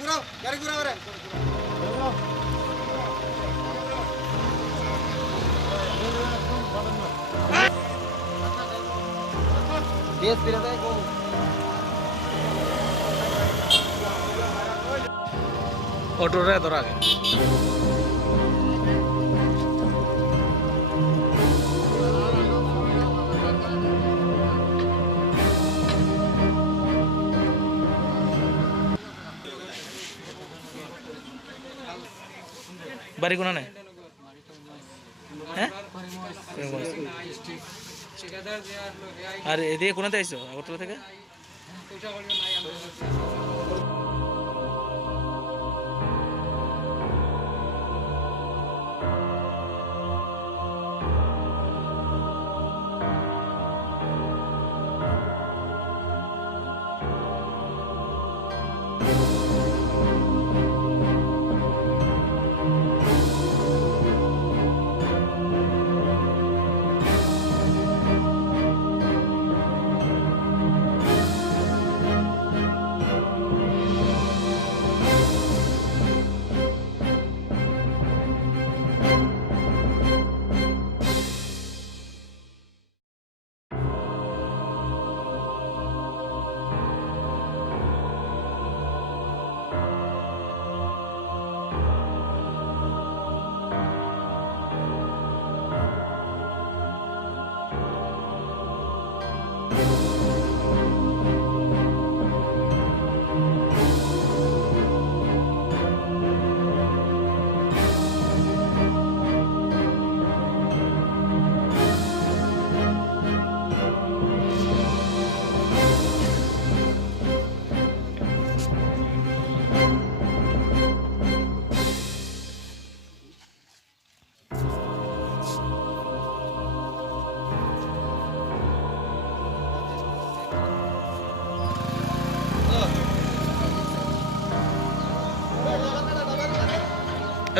ঘুরাও গাড়ি ঘুরাও রে অটোটা ধর আগে বাড়ি কোনা নেই হ্যাঁ আর এদিকে কোনাতে আইসো আগরতলা থেকে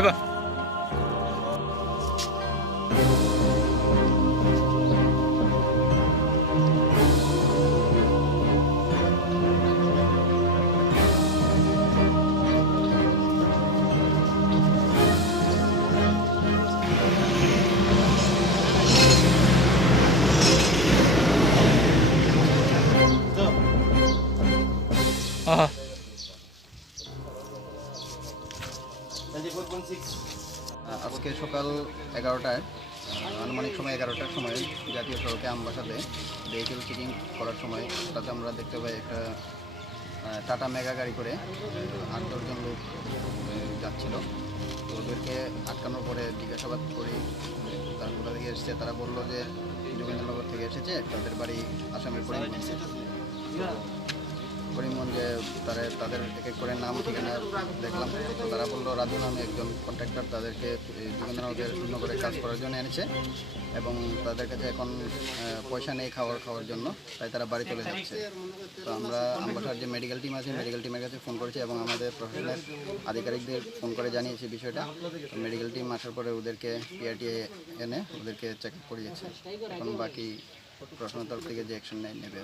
এবার আজকে সকাল 11টায় আনুমানিক সময় 11টার সময় জাতীয় সড়কে আমবাসাতে ভেহিকেল চেকিং করার সময় তাতে আমরা দেখতে পাই একটা টাটা মেগা গাড়ি করে 8-10 জন লোক যাচ্ছিল। তো ওদেরকে আটকানোর পরে জিজ্ঞাসাবাদ করি তারা কোথা থেকে এসেছে। তারা বললো যে যোগেন্দ্রনগর থেকে এসেছে, তাদের বাড়ি আসামের করিমগঞ্জে। তাদের এক এক করে নাম ঠিকানা দেখলাম। তো তারা বললো রাজু নামে একজন কন্ট্রাক্টর তাদেরকে যোগেন্দ্রনগরে কাজ করার জন্য এনেছে এবং তাদের কাছে এখন পয়সা নেই খাওয়ার জন্য, তাই তারা বাড়ি চলে যাচ্ছে। তো আমরা আমবাসার যে মেডিকেল টিম আছে মেডিকেল টিমের কাছে ফোন করেছি এবং আমাদের প্রশাসনের আধিকারিকদের ফোন করে জানিয়েছি বিষয়টা। মেডিকেল টিম আসার পরে ওদেরকে পিআরটিএ এনে ওদেরকে চেক আপ করিয়েছে। এখন বাকি প্রশাসনের তরফ থেকে যে অ্যাকশন নেবে।